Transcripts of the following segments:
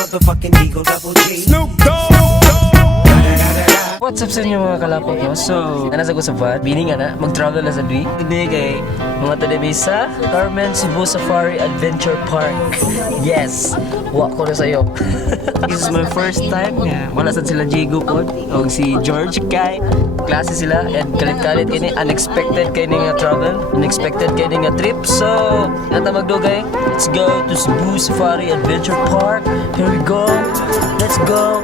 motherfucking Eagle Double G. Snoop Dogg. What's up sa inyo mga kalapok ko? So, nasa ko sa van, bini nga na, mag-travel na sa Dili. Today kay mga tadami sa Carmen Cebu Safari Adventure Park. Yes! Wa ko na sa'yo. This is my first time. Yeah. Wala sad sila Jigo po. O si George kay. Klase sila and kalit-kalit kini. Unexpected kay nga travel. Unexpected kay nga trip. So, nata magdugay. Let's go to Cebu Safari Adventure Park. Here we go. Let's go.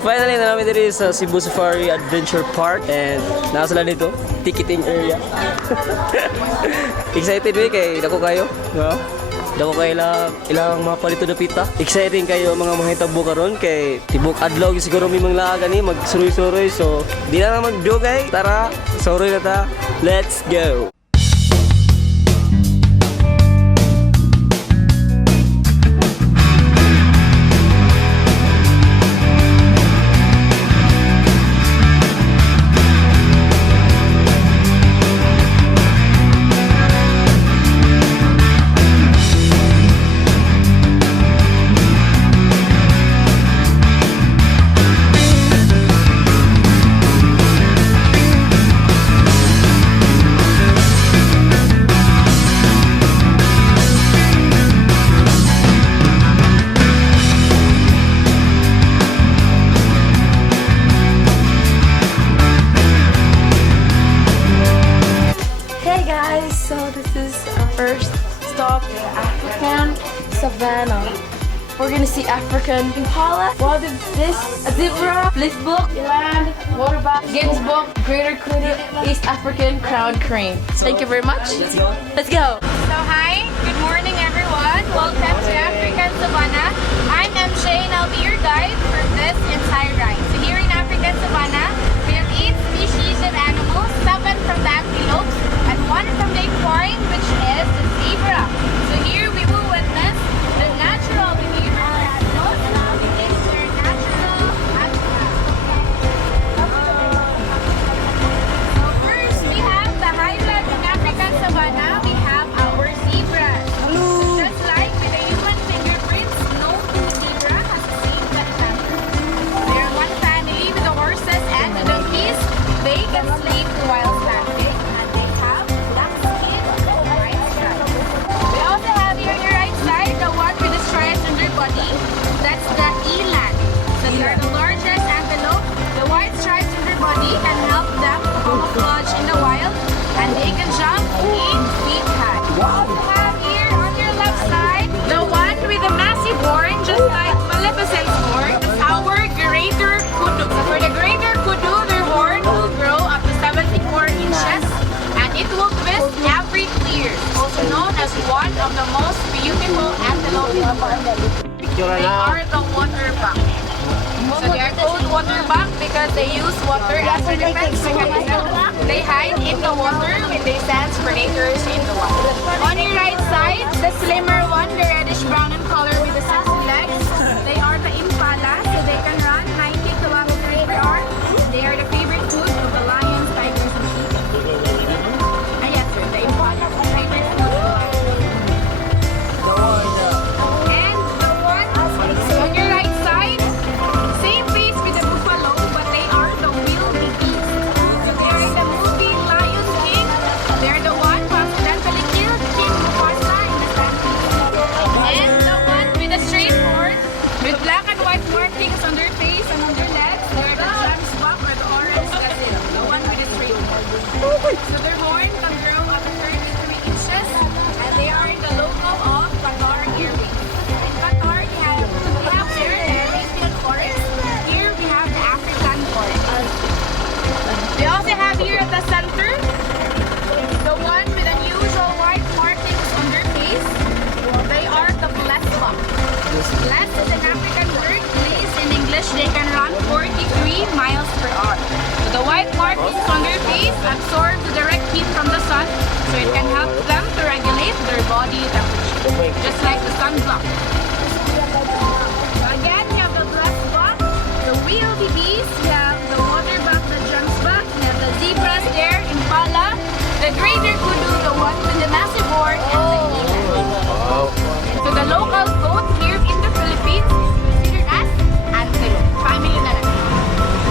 Finally, na namin dito sa Cebu Safari Adventure Park and nasa sila dito, ticketing area. Excited ba kay dako kayo? No? Dako kayo ilang mga palito na pita. Exciting kayo mga mahitabo karon kay tibok adlaw siguro may mga gani magsuroy-suroy. So, di na magdugay. Tara, suroy na ta. Let's go. So this is our first stop in African savannah. We're gonna see African impala, wildebeest, a zebra, blissbook, eland, waterbuck, ginsbuck, greater kudu, East African crowned crane. Thank you very much. Let's go. So hi, good morning everyone. Welcome to African Savannah. I'm MJ and I'll be your guide for this entire ride. So here in African Savannah, we have 8 species of animals, 7 from the antelopes, and 1 from the equine, which is the zebra. So here we will witness the natural behavior of animals and how they live their natural habitat. So first we have the highland in African Savannah. We have our zebras. Just like with the human fingerprints, no two zebra has the same pattern. They are one family with the horses and the donkeys. They can sleep while standing and they have black skin and white stripes. We also have here on your right side the one with the stripes on their body. That's the eland. So they are the largest antelope. The white stripes on their body can help them camouflage in the wild and they can jump 8 feet high. We have here on your left side the one with the massive horn, just like Maleficent's horn. That's our greater kudu. So for the greater kudu, their horn will grow up to 74 inches and it will twist every 2 years. Also known as one of the most beautiful antelope in the world. They are the waterbuck. So they are called waterbuck because they use water as a defense mechanism. They hide in the water when they sense predators in the water. On your right side, the slimmer one, the reddish brown in color with the 6 legs. They are the impala, so they can run 90 kilometers per hour. They are the favorite food of the lions, tigers, and sheep. Yes, sir, the impala is the favorite food of the lions. And the one on your right side, same face with the buffalo, but they are the wildebeest. So they are in the movie Lion King. They are the one who accidentally killed King Mufasa in the Stampede. And the one with the straight horn, with black and white markings on their face and on their legs. They are the Jansbach or the orange gazelle, the one with the straight horn. So their horn can grow up to 33 inches, and they are in the logo of Qatar Airways. In Qatar, we have there the Arabian forest. Here we have the African forest. We also have here at the center the one with unusual white markings on their face. They are the blessbuck. Bless is an African word. Please in English, they can run 43 miles cover on. So the white markings on their face absorb the direct heat from the sun, so it can help them to regulate their body temperature, just like the sunblock. So again, we have the glass box, the wheel BBs, we have the water buck, the drums buck, we have the zebras there, impala, the greater kudu, the one with the massive horn, and the eland. So the local goat here in the Philippines is considered as antelope, family na lang.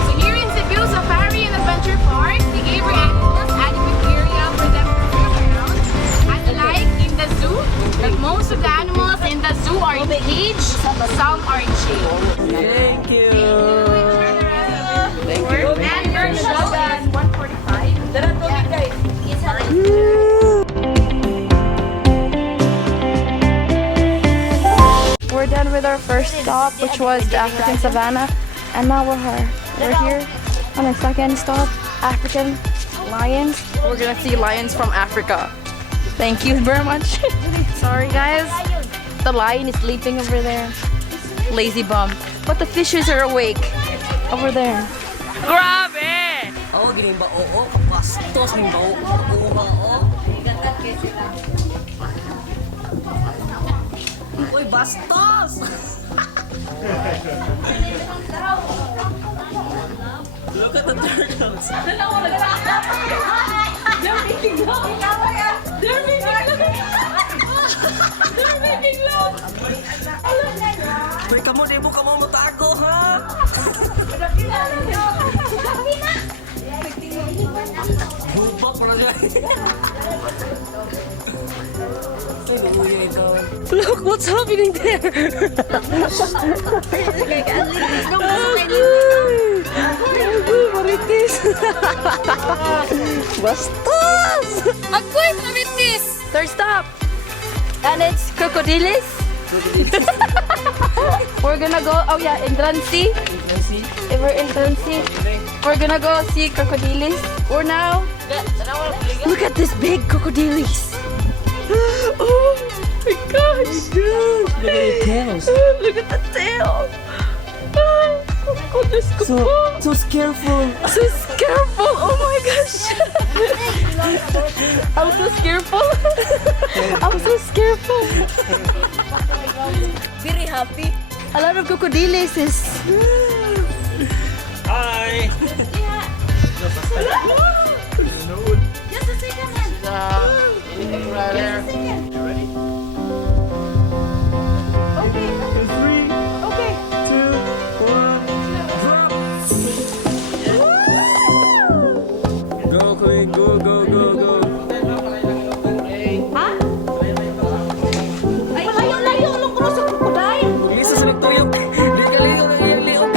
So here in Cebu Safari and Adventure Park, they gave our animals adequate area for them to roam around. Unlike in the zoo, that most of the animals in the zoo are in cage, some are in shade. Thank you. Thank you. And your show is 145. We're done with our first stop, which was the African savannah, and now we're here on our second stop, African lions. We're gonna see lions from Africa. Thank you very much. Sorry guys, the lion is sleeping over there. Lazy bum. But the fishes are awake over there. Grabe! Ako gining ba oo, kapastos ning ba oo. Uy, bastos! Look at the turtles. They're making love! Uy, kamo, di mo matago, ha? Bubak, bro. Look, what's happening there? Marites! Bastos! Agoy, marites! Third stop, and it's crocodiles. We're gonna go, oh yeah, in Drancy. If we're in Drancy, we're gonna go see crocodiles. We're now, look at this big crocodiles. Oh my gosh. Look at the tails. Look at the tail. Oh goodness, So scareful. so scareful. Oh my gosh. I'm so scareful. I'm so scareful. Very happy. A lot of crocodiles is. Hi! Just a second. Right there. You ready? Okay. 3, Okay. 2, 1, drop! Go, Queen, go, go, go, go. Ha? Ay, layo-layo. Anong cross sa crocodile? Lisa sa nagtuyok. Di ka liog.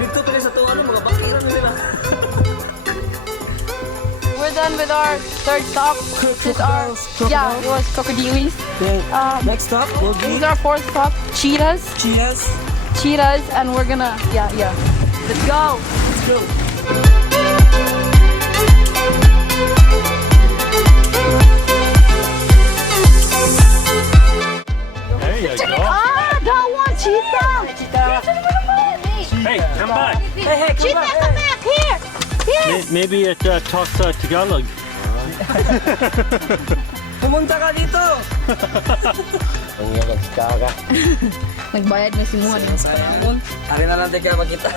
Dito pa rin sa tuwa, mga bakira na nila. We're done with our third stop. This is our, yeah, it was crocodiles. Next stop will This is be our fourth stop, cheetahs. Cheers. Cheetahs, and we're gonna, yeah. Let's go. Let's go. There you go. Ah, that one, cheetah. Hey, come back. Hey, come back. Come back here. Maybe it talks Tagalog. Pumunta ka dito. Nagbayad na si Muhan. Ari na lang tayo makita.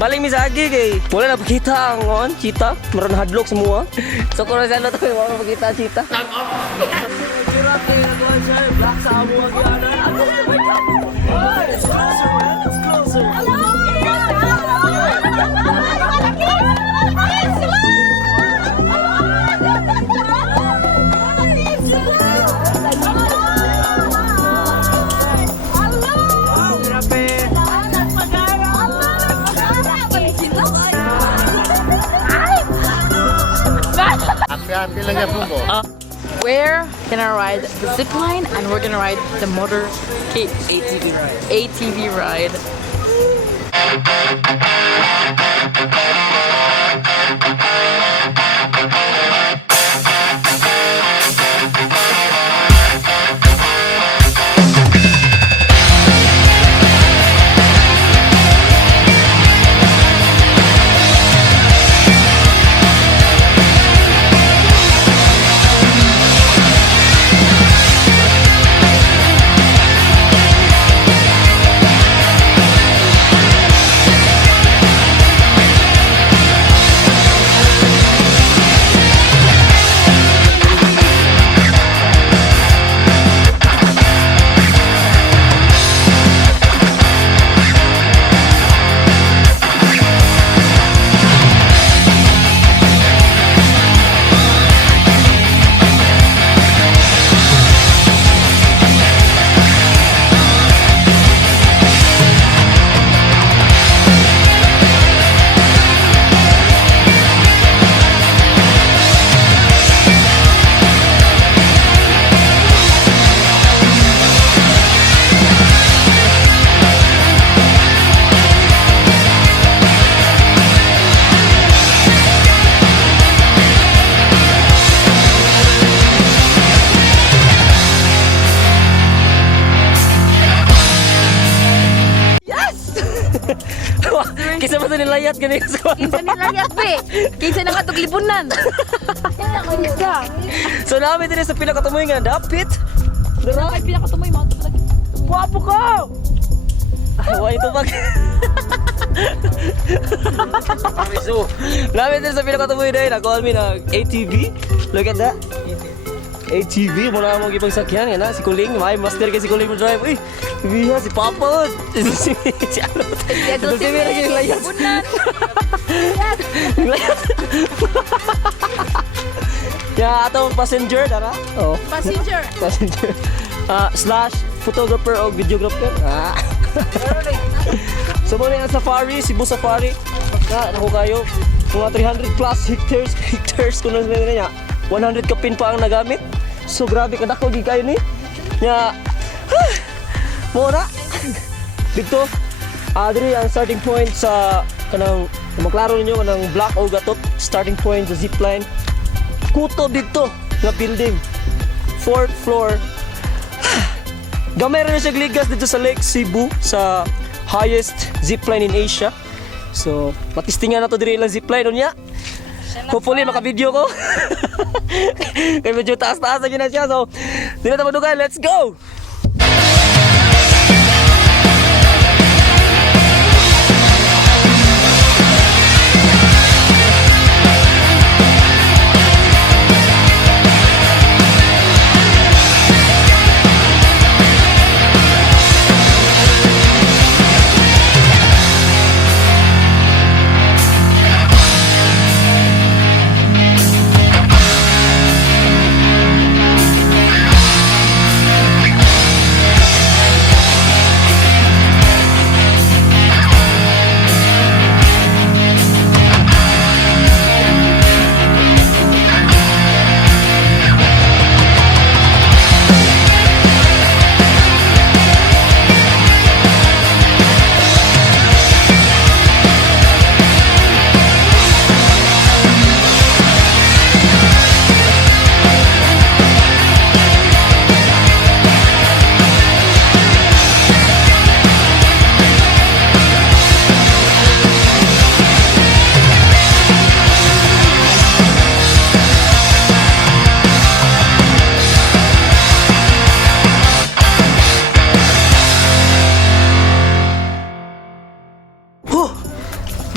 Baling misagi kay wala na pakita ang cheetah. Meron hadlok semua. So kung sa ano to wala makita cheetah. Black sa amo ang yana. It's closer, man. It's closer. We're gonna ride the zip line and we're gonna ride the motorcade ATV ride. ATV ride. Kisa ba ito nilayat ganyan sa Kinsa nila yat, be? Kinsa na nga itong lipunan? Yan ako isa. So namin din sa pinakatumoy nga, dapit. Dara. Ay, pinakatumoy mo. Guwapo ko! Why ito pag... So, namin din sa pinakatumoy dahil na-call me na ATV. Look at that. ATV, muna mo ipagsakyan yan ha. Si Kuling, may master kay si Kuling mo drive. Uy, biha si Papa. Si ano? Si Mira kay layas. Lipunan. Layas. Ya, atong passenger, dara. Oh. Passenger. Passenger. Slash photographer o videographer. So muna yung safari, Cebu Safari. Ako kayo, mga 300 plus hectares kung ano niya. 100 kapin pa ang nagamit. So grabe kadako gi kayo ni. Nya mura. Dito diri ang starting point sa kanang maklaro ninyo kanang black o gatot starting point sa zipline. Kuto dito nga building. 4th floor. Gamay rin siya gligas dito sa Lake Cebu sa highest zipline in Asia. So, matistingan na to diri ilang zipline unya. Hopefully maka-video ko. Kaya medyo taas-taas na siya. So, hindi na tayo let's go!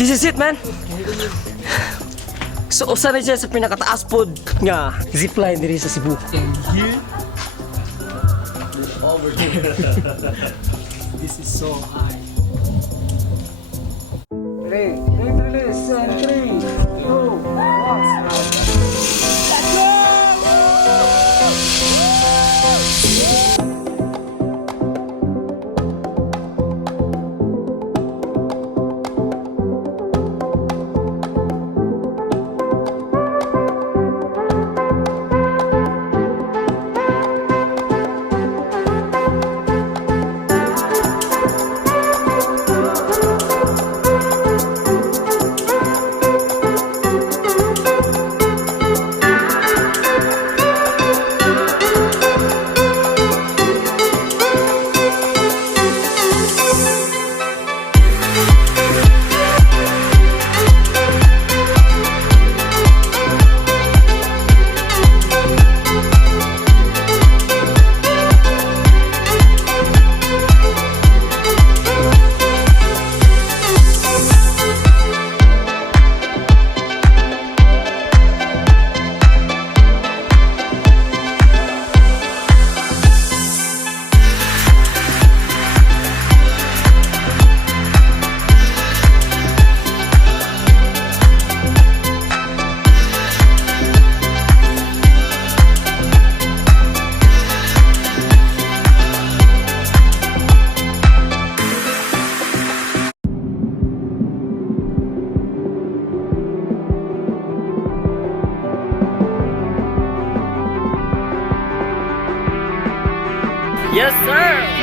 This is it, man. So, usa na siya sa pinakataas pod nga zipline diri sa Cebu. And here, over here. This is so high. 3, 2, 1. Yes, sir!